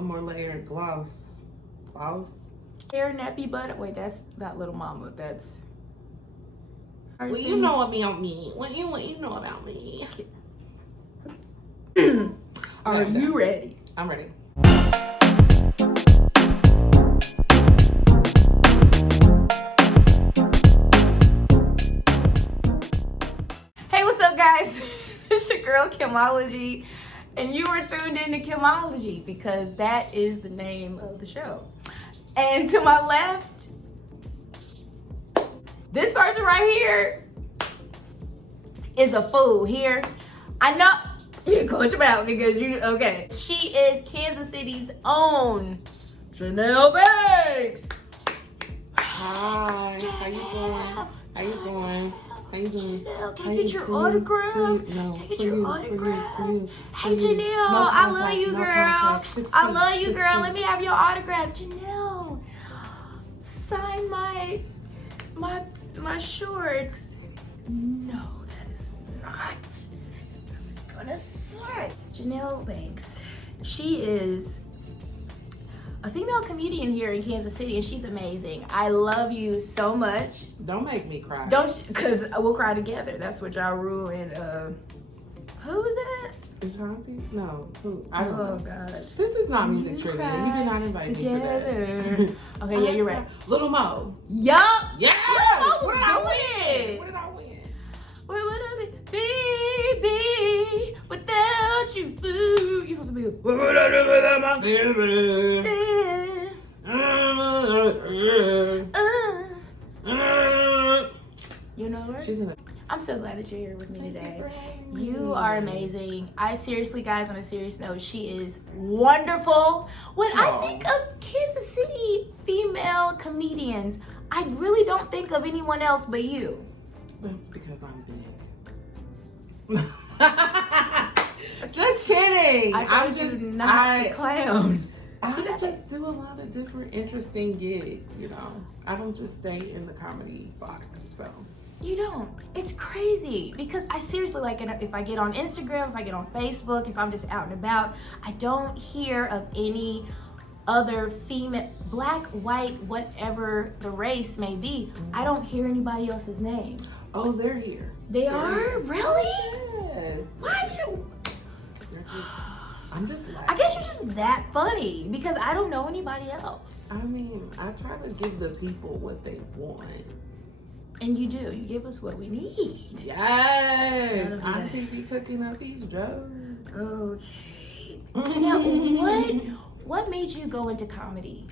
one more layer of gloss. Hair nappy butter. Wait, that's not Little Mama. That's. Well, you know about me. What you know about me? Are you ready? I'm ready. Hey, what's up, guys? It's your girl Kimology, and you are tuned into Kimology because that is the name of the show. And to my left, this person right here is a fool here. I know. You close your mouth because okay. She is Kansas City's own Janelle Banks. Hi. How you doing? How you doing? How you doing? Janelle, can I get your autograph? No, can I get for your you, autograph? For you. Hey Janelle, I love you, girl. I love you, girl. Let me have your autograph, Janelle. Sign my shorts. No, that is not. I was gonna say Janelle Banks. She is a female comedian here in Kansas City, and she's amazing. I love you so much. Don't make me cry. Because we'll cry together. That's what y'all rule. And who is that? Ashanti? No. Who? I don't know. Oh God. This is not music trivia. You did not invite me for that. Okay, yeah, you're right. Little Mo. Yup. Yeah. Little Mo was doing it. What did I win? Where would I be without you? Boo. You supposed to be. What would I do without my baby? You know her? She's in a. I'm so glad that you're here with me today. You You are amazing. I seriously, guys, on a serious note, she is wonderful. When I think of Kansas City female comedians, I really don't think of anyone else but you. That's because I'm big. Just kidding. I told you not to clown. I just do a lot of different interesting gigs, you know. I don't just stay in the comedy box, so. You don't. It's crazy because I seriously, like, if I get on Instagram, if I get on Facebook, if I'm just out and about, I don't hear of any other female, black, white, whatever the race may be. I don't hear anybody else's name. Oh, they're here. They are? Really? Yes. Why you? I'm just like. I guess you're just that funny because I don't know anybody else. I mean, I try to give the people what they want. And you do. You give us what we need. Yes. I see you cooking up these drugs. Okay. Janelle, what made you go into comedy?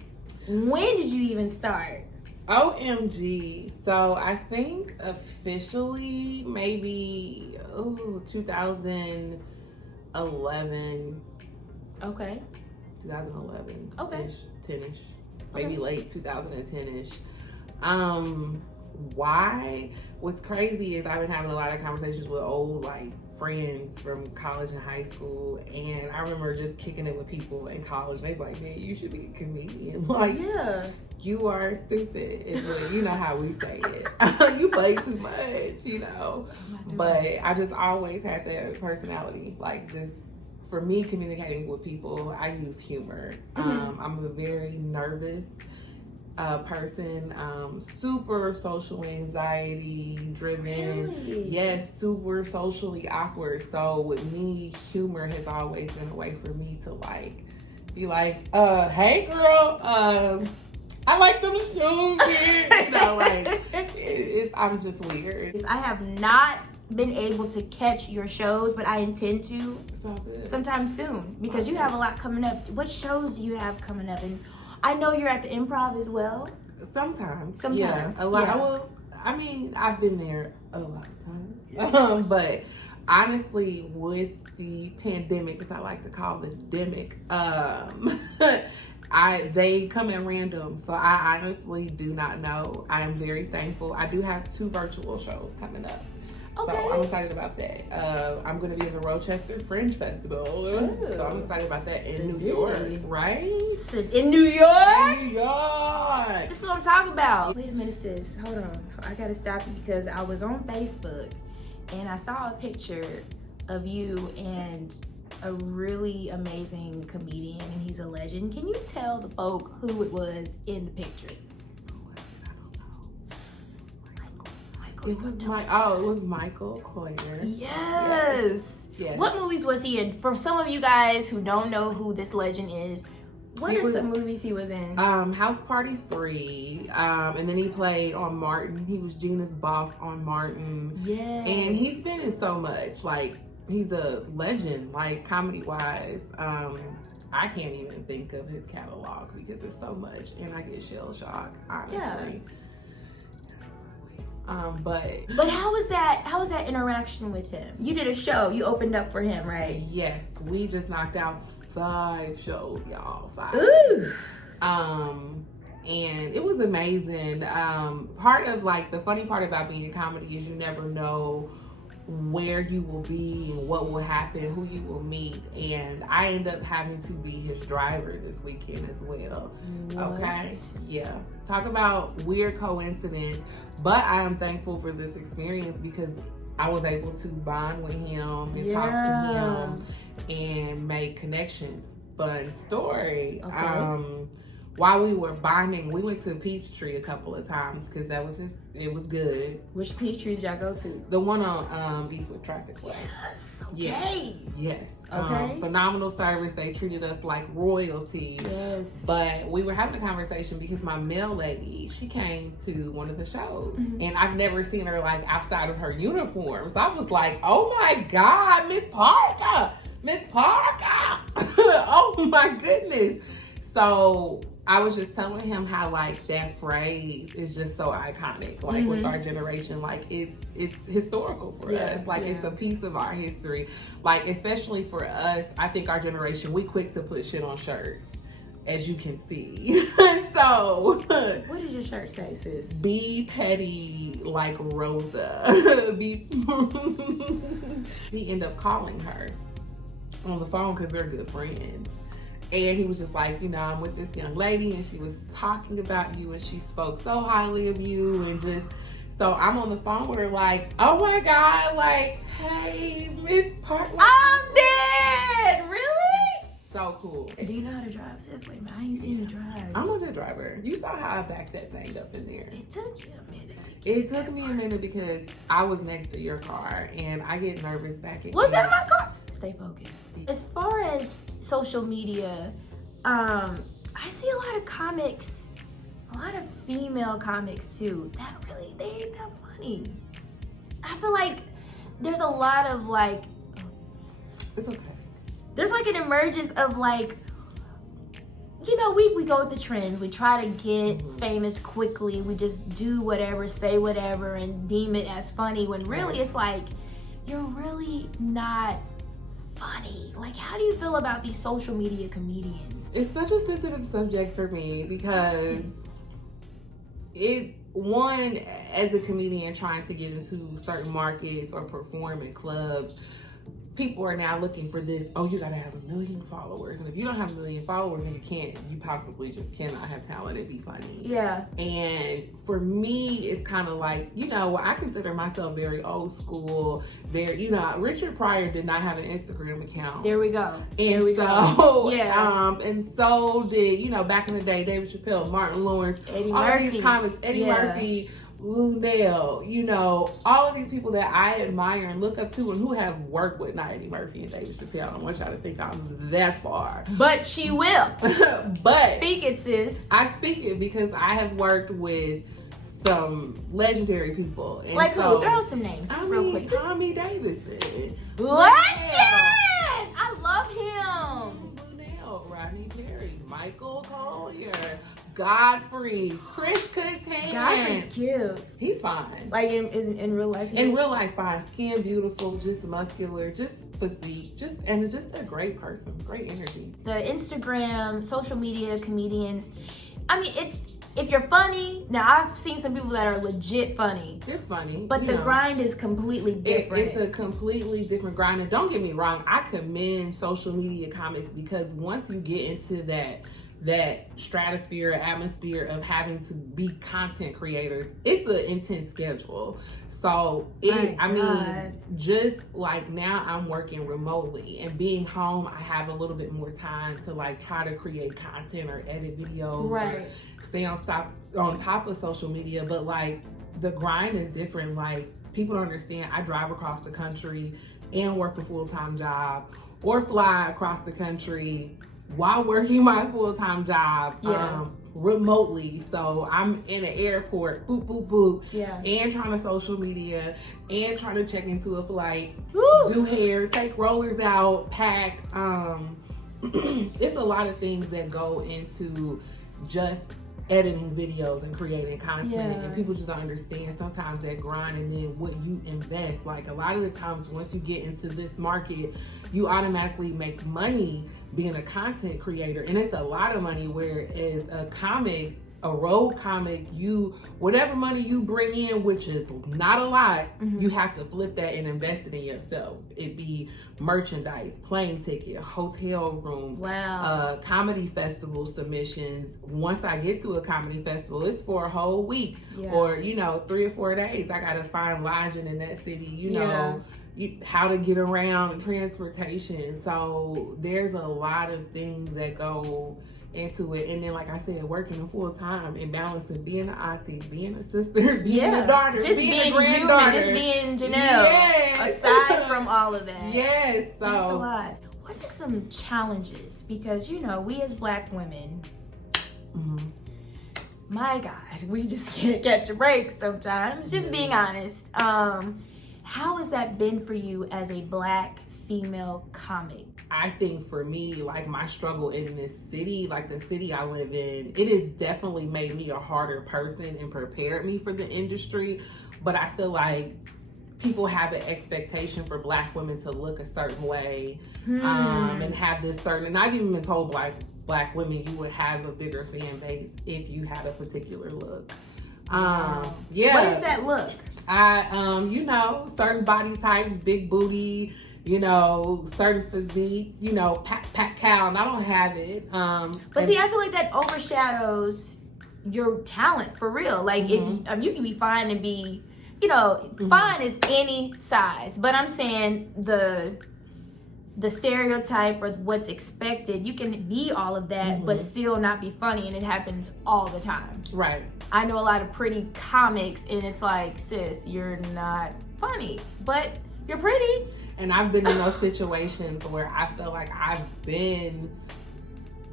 When did you even start? OMG. So I think officially maybe 2011. Okay. 2011. Okay. 10ish. Maybe Okay. late 2010ish. Why? What's crazy is I've been having a lot of conversations with old like friends from college and high school, and I remember just kicking it with people in college. They're like, "Man, you should be a comedian." Like, yeah, you are stupid. Is what, you know how we say it. You play too much, you know. But I just always had that personality, like just. For me, communicating with people, I use humor. I'm a very nervous person, super social anxiety driven. Really? Yes, super socially awkward. So with me, humor has always been a way for me to like be like, hey girl, I like them shoes here. You know, like I'm just weird. I have not been able to catch your shows, but I intend to sometime soon because you have a lot coming up. What shows do you have coming up? And I know you're at the Improv as well. Sometimes. Yeah, a lot. Yeah. Well, I mean, I've been there a lot of times. But honestly, with the pandemic, as I like to call the demic, they come in random. So I honestly do not know. I am very thankful. I do have 2 virtual shows coming up. Okay. So I'm excited about that. I'm going to be at the Rochester Fringe Festival. So I'm excited about that in New York, right? In New York? New York. That's what I'm talking about. Wait a minute, sis. Hold on. I got to stop you because I was on Facebook and I saw a picture of you and a really amazing comedian, and he's a legend. Can you tell the folk who it was in the picture? It was Michael Coyer. Yes. What movies was he in? For some of you guys who don't know who this legend is, what are some movies he was in? House Party 3. And then he played on Martin. He was Gina's boss on Martin. Yes. And he's been in so much. Like, he's a legend, like, comedy-wise. I can't even think of his catalog because it's so much. And I get shell-shocked, honestly. Yeah. But how was that interaction with him? You did a show. You opened up for him, right? Yes, we just knocked out 5 shows, y'all. 5. Ooh. And it was amazing. Part of like the funny part about being in comedy is you never know where you will be and what will happen, who you will meet. And I end up having to be his driver this weekend as well. What? Okay. Yeah. Talk about weird coincidence. But I am thankful for this experience because I was able to bond with him and talk to him and make connections. Fun story. Okay. While we were bonding, we went to Peachtree a couple of times because it was good. Which Peachtree did y'all go to? The one on Eastwood Traffic Way. Yes. Okay. Yes. Okay. Phenomenal service. They treated us like royalty. Yes. But we were having a conversation because my mail lady, she came to one of the shows. And I've never seen her like outside of her uniform. So I was like, oh my God, Miss Parker. Miss Parker. Oh my goodness. So I was just telling him how like that phrase is just so iconic, like with our generation, like it's historical for us, like it's a piece of our history, like especially for us. I think our generation, we quick to put shit on shirts, as you can see. So what does your shirt say, sis? Be petty like Rosa. He ended up calling her on the phone because they're good friends. And he was just like, you know, I'm with this young lady and she was talking about you and she spoke so highly of you and just, so I'm on the phone with her like, oh my God, like, hey, Miss Park. I'm dead! Really? So cool. Do you know how to drive, sis? Wait, I ain't seen you drive. I'm a good driver. You saw how I backed that thing up in there. It took you a minute to get It took me a minute because I was next to your car and I get nervous backing. Was that my car? Stay focused. As far as social media, I see a lot of comics, a lot of female comics too, they ain't that funny. I feel like there's a lot of like, it's okay. There's like an emergence of like, you know, we go with the trends. We try to get famous quickly. We just do whatever, say whatever, and deem it as funny when really it's like, you're really not funny. Like, how do you feel about these social media comedians? It's such a sensitive subject for me because as a comedian trying to get into certain markets or perform in clubs, people are now looking for this, oh, you gotta have 1 million followers. And if you don't have 1 million followers, then you possibly just cannot have talent and be funny. Yeah. And for me, it's kind of like, you know, I consider myself very old school. Richard Pryor did not have an Instagram account. There we go. And and so did, you know, back in the day, David Chappelle, Martin Lawrence, Eddie all Murphy. these comics, Eddie Murphy, Janelle, you know, all of these people that I admire and look up to and who have worked with, not Eddie Murphy and David Chappelle. I don't want y'all to think I'm that far. But she will. But speak it, sis. I speak it because I have worked with some legendary people. And like who? Throw some names real quick. Tommy Davidson. Legend! I love him. Janelle, Rodney Perry, Michael Collier, Godfrey, Chris Caine. Godfrey's cute. He's fine. Like in real life? In real life, fine. Skin beautiful, just muscular, just physique, just a great person, great energy. The Instagram, social media comedians, I mean, if you're funny, now I've seen some people that are legit funny. It's funny. But the grind is completely different. It's a completely different grind. And don't get me wrong, I commend social media comics because once you get into that stratosphere, atmosphere of having to be content creators, it's an intense schedule. So I mean, just like now I'm working remotely and being home, I have a little bit more time to like try to create content or edit videos, right? Or stay on top of social media. But like the grind is different. Like people don't understand. I drive across the country and work a full-time job, or fly across the country while working my full-time job. Remotely. So I'm in the airport, boop, boop, boop, and trying to social media, and trying to check into a flight, do hair, take rollers out, pack. It's a lot of things that go into just editing videos and creating content, and people just don't understand sometimes that grind and then what you invest. Like a lot of the times once you get into this market, you automatically make money being a content creator, and it's a lot of money, whereas a road comic, whatever money you bring in, which is not a lot, you have to flip that and invest it in yourself. It be merchandise, plane ticket, hotel rooms, comedy festival submissions. Once I get to a comedy festival, it's for a whole week, or 3 or 4 days. I gotta find lodging in that city, how to get around, transportation. So there's a lot of things that go into it. And then, like I said, working full time and balancing being an auntie, being a sister, being a daughter, just being a granddaughter, human, just being Janelle. Aside from all of that, so that's a lot. What are some challenges? Because we as Black women, my God, we just can't catch a break sometimes. Just being honest. How has that been for you as a Black female comic? I think for me, like my struggle in this city, like the city I live in, it has definitely made me a harder person and prepared me for the industry. But I feel like people have an expectation for Black women to look a certain way, and have this certain, and I've even been told Black women, you would have a bigger fan base if you had a particular look. What is that look? Certain body types, big booty, certain physique, pat cow, and I don't have it. But see, I feel like that overshadows your talent for real. Like if you can be fine and be, fine is any size, but I'm saying the stereotype or what's expected, you can be all of that, but still not be funny, and it happens all the time. Right. I know a lot of pretty comics, and it's like, sis, you're not funny, but you're pretty. And I've been in those situations where I feel like I've been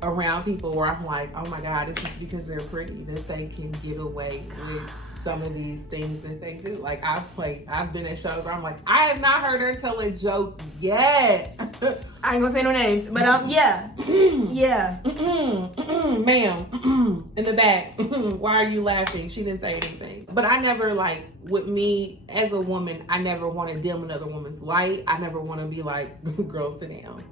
around people where I'm like, oh my God, it's just because they're pretty that they can get away with some of these things that they do. Like I've been at shows where I'm like, I have not heard her tell a joke yet. I ain't gonna say no names, but ma'am, in the back, why are you laughing? She didn't say anything. But I never, like, with me as a woman, I never want to dim another woman's light. I never want to be like, girl, sit down,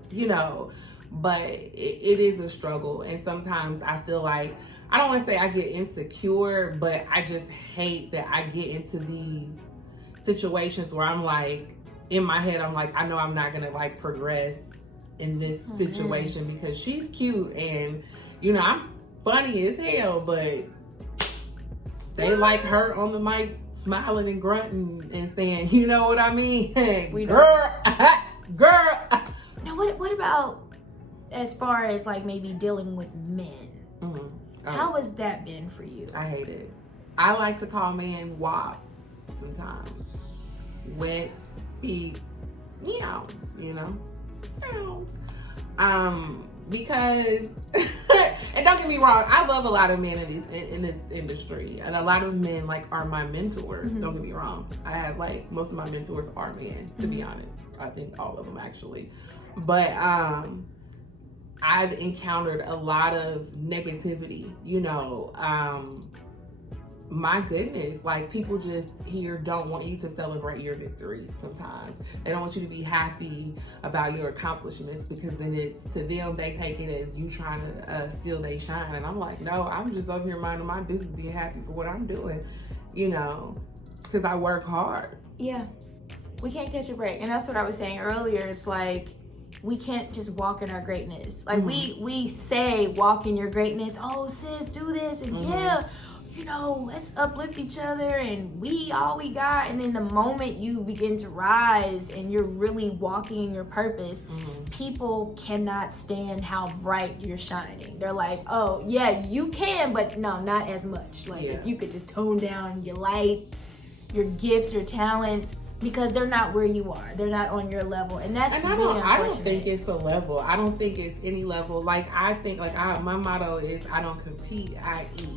but it is a struggle. And sometimes I feel like, I don't want to say I get insecure, but I just hate that I get into these situations where I'm like, in my head, I'm like, I know I'm not going to like progress in this situation because she's cute and, I'm funny as hell, but they like her on the mic smiling and grunting and saying, you know what I mean? Girl. Now, what about as far as like maybe dealing with men? How has that been for you? I hate it. I like to call men WAP sometimes. Wet feet, meows, because, and don't get me wrong, I love a lot of men in this industry, and a lot of men like are my mentors. Don't get me wrong. I have like most of my mentors are men, to be honest. I think all of them actually, but I've encountered a lot of negativity, my goodness, like people just here don't want you to celebrate your victories sometimes. They don't want you to be happy about your accomplishments because then it's, to them, they take it as you trying to steal their shine. And I'm like, no, I'm just over here minding my business, being happy for what I'm doing, because I work hard. Yeah, we can't catch a break. And that's what I was saying earlier. It's like, we can't just walk in our greatness. Like we say walk in your greatness. Oh sis, do this, and you know, let's uplift each other and we all we got. And then the moment you begin to rise and you're really walking in your purpose, people cannot stand how bright you're shining. They're like, oh yeah, you can, but no, not as much. Like if you could just tone down your light, your gifts, your talents, because they're not where you are. They're not on your level. And that's really unfortunate. I don't think it's a level. I don't think it's any level. Like, I think, like, my motto is, I don't compete, I eat.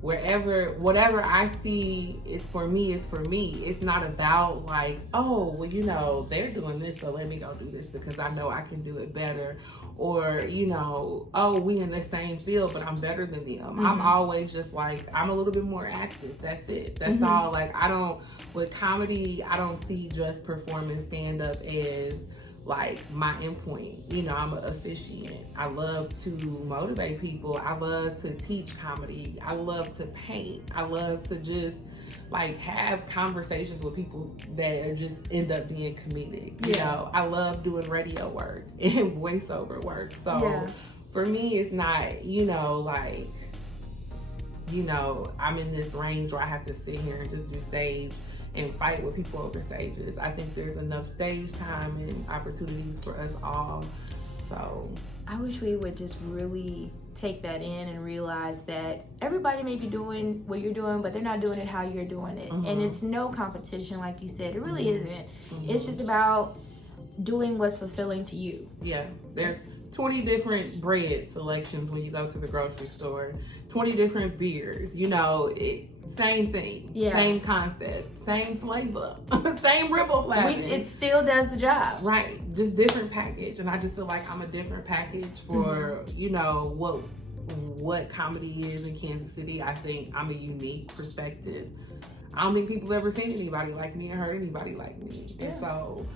Whatever I see is for me, is for me. It's not about, like, oh, well, you know, they're doing this, so let me go do this because I know I can do it better. Or, you know, oh, we in the same field, but I'm better than them. I'm always just like, I'm a little bit more active. That's it. That's all. Like, with comedy, I don't see just performing stand-up as like my endpoint. You know, I'm an officiant. I love to motivate people. I love to teach comedy. I love to paint. I love to just like have conversations with people that are just end up being comedic. You know, I love doing radio work and voiceover work. So for me, it's not, you know, like, you know, I'm in this range where I have to sit here and just do stage and fight with people over stages. I think there's enough stage time and opportunities for us all. So I wish we would just really take that in and realize that everybody may be doing what you're doing, but they're not doing it how you're doing it. And it's no competition, like you said. It really isn't. It's just about doing what's fulfilling to you. Yeah, there's 20 different bread selections when you go to the grocery store, 20 different beers, you know, same thing, same concept, same flavor, same riboflavin. It still does the job. Right, just different package. And I just feel like I'm a different package for, you know, what comedy is in Kansas City. I think I'm a unique perspective. I don't think people have ever seen anybody like me or heard anybody like me. And so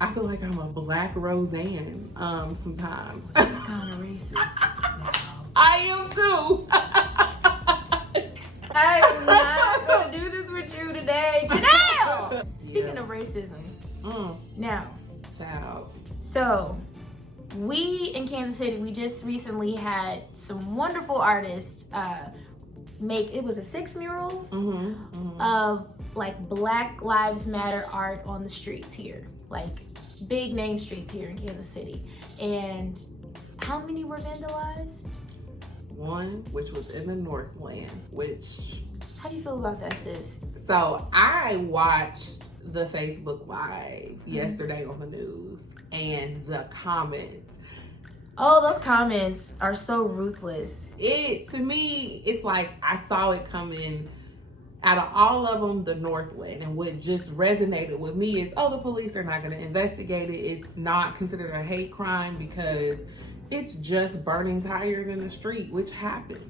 I feel like I'm a black Roseanne sometimes. That's kind of racist now. I am too. I am not going to do this with you today. Janelle! Speaking of racism, now, child. So, we in Kansas City, we just recently had some wonderful artists make, it was 6 murals of like Black Lives Matter art on the streets here. Like big name streets here in Kansas City. And how many were vandalized? One, which was in the Northland, which... How do you feel about that, sis? So I watched the Facebook Live yesterday on the news, and the comments. Oh, those comments are so ruthless. To me, it's like I saw it coming. Out of all of them, the Northland, and what just resonated with me is, oh, the police are not going to investigate it. It's not considered a hate crime because it's just burning tires in the street, which happens.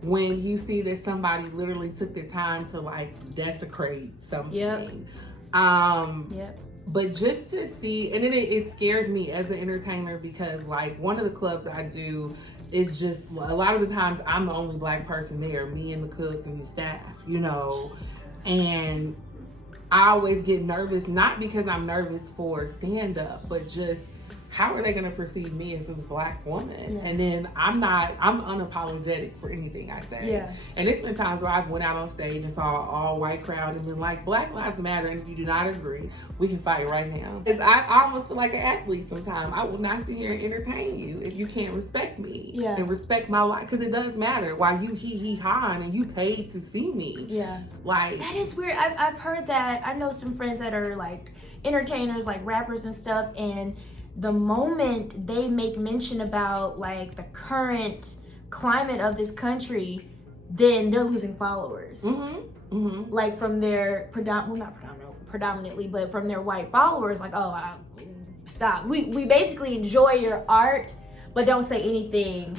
When you see that somebody literally took the time to like desecrate something. But just to see, and it scares me as an entertainer because like one of the clubs I do is just, a lot of the times I'm the only Black person there, me and the cook and the staff, you know. And I always get nervous, not because I'm nervous for stand-up, but just how are they going to perceive me as this Black woman? And then I'm unapologetic for anything I say. And it's been times where I've went out on stage and saw an all-white crowd and been like, Black Lives Matter, and if you do not agree, we can fight right now. I almost feel like an athlete sometimes. I will not sit here and entertain you if you can't respect me and respect my life, because it does matter. While you hee-hee-ha and you paid to see me. Like, that is weird. I've heard that. I know some friends that are like entertainers, like rappers and stuff, and the moment they make mention about like the current climate of this country, then they're losing followers. Like from their predominantly, but from their white followers, like, oh, stop. We basically enjoy your art, but don't say anything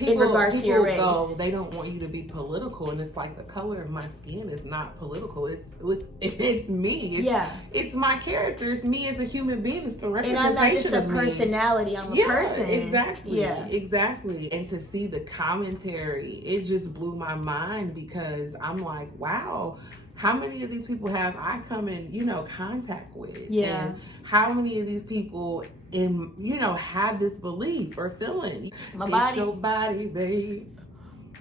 in regards to your race. They don't want you to be political, and it's like the color of my skin is not political. It's me. It's my character. It's me as a human being. It's the representation and I'm not just a of personality. I'm a person. Exactly. And to see the commentary, it just blew my mind because I'm like, wow. How many of these people have I come in, contact with? And how many of these people have this belief or feeling? My body. Your body, babe.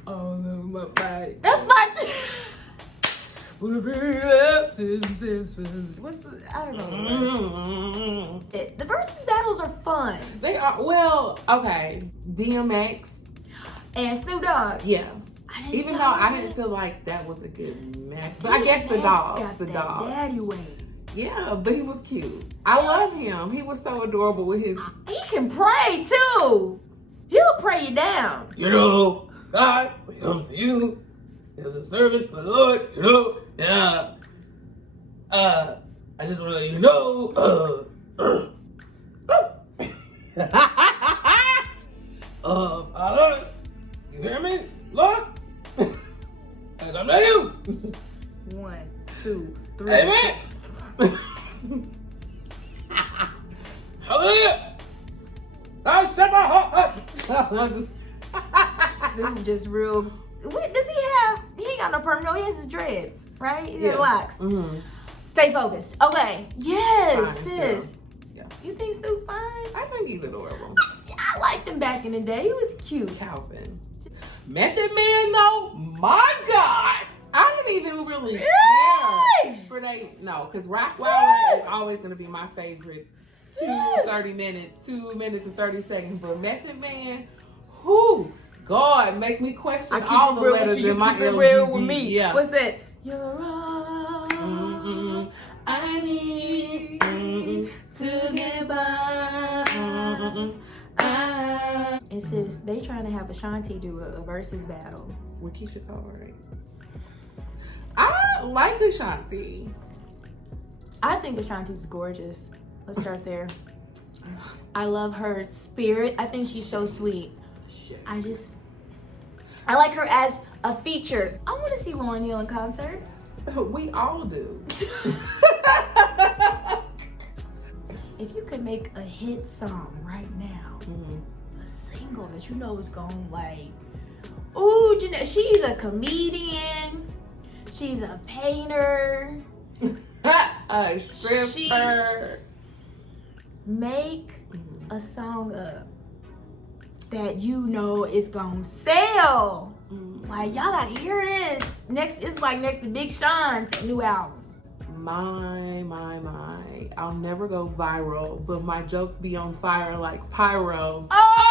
all of my body. That's my. What's the? I don't know. The versus battles are fun. They are, well, okay. DMX And Snoop Dogg. Yeah. Even though I didn't feel like that was a good match, but I guess the dog, daddy way. Yeah, but he was cute. I love him. He was so adorable with his. He can pray too. He'll pray you down. You know, God, when it comes to you, as a servant of the Lord, you know, and I just want to let you know, Father, you hear me, Lord? I come to you. 1, 2, 3. Amen. Hallelujah. I shut my heart. Snoop just real. What does he have? He ain't got no perm. No, he has his dreads, right? He has locks. Mm-hmm. Stay focused. Okay. Yes, Fine, sis. Yeah. You think Snoop fine? I think he's adorable. I liked him back in the day. He was cute. Calvin. Method Man, though, my God. I didn't even really care for no, because Rockwilder is always going to be my favorite 2 minutes and 30 seconds. But Method Man, whoo, God, make me question all the letters in my real with me. Yeah. What's that? You're all I need to get by. It says they trying to have Ashanti do a versus battle. With Keisha Cole, right? I like Ashanti. I think Ashanti's gorgeous. Let's start there. I love her spirit. I think she's so sweet. Shit. I like her as a feature. I want to see Lauryn Hill in concert. We all do. If you could make a hit song right now, a single that you know is going like, ooh, Janelle, she's a comedian, she's a painter, A stripper. Make a song up that you know is gonna sell. Like, y'all gotta hear this. It's like next to Big Sean's new album. My. I'll never go viral, but my jokes be on fire like pyro. Oh!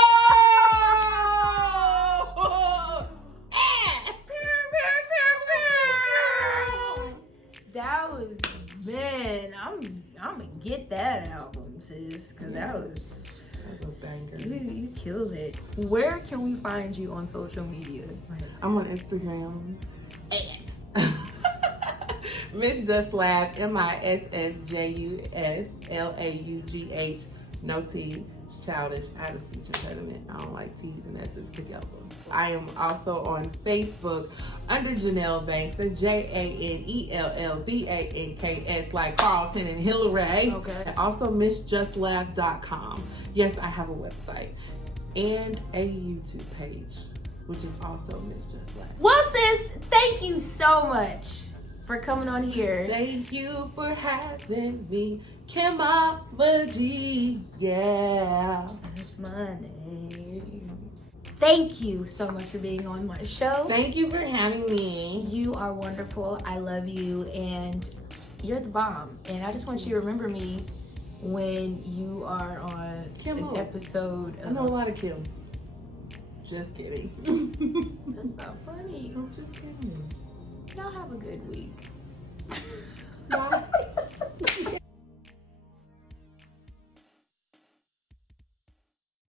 That was, man, I'm gonna get that album, sis, because that was a banger. You killed it. Where can we find you on social media? I'm on Instagram. Miss Just Laugh, MISSJUSLAUGH, no T, it's childish. I had a speech impediment. I don't like T's and S's together. I am also on Facebook under Janelle Banks. That's JANELLBANKS, like Carlton and Hillary. Okay. And also MissJustLaugh.com. Yes, I have a website and a YouTube page, which is also Miss Just Laugh. Well, sis, thank you so much for coming on here. Thank you for having me. Kimology, yeah. That's my name. Thank you so much for being on my show. Thank you for having me. You are wonderful. I love you, and you're the bomb. And I just want you to remember me when you are on an episode of... I know a lot of Kims. Just kidding. That's not funny. I'm just kidding. Y'all have a good week. Bye.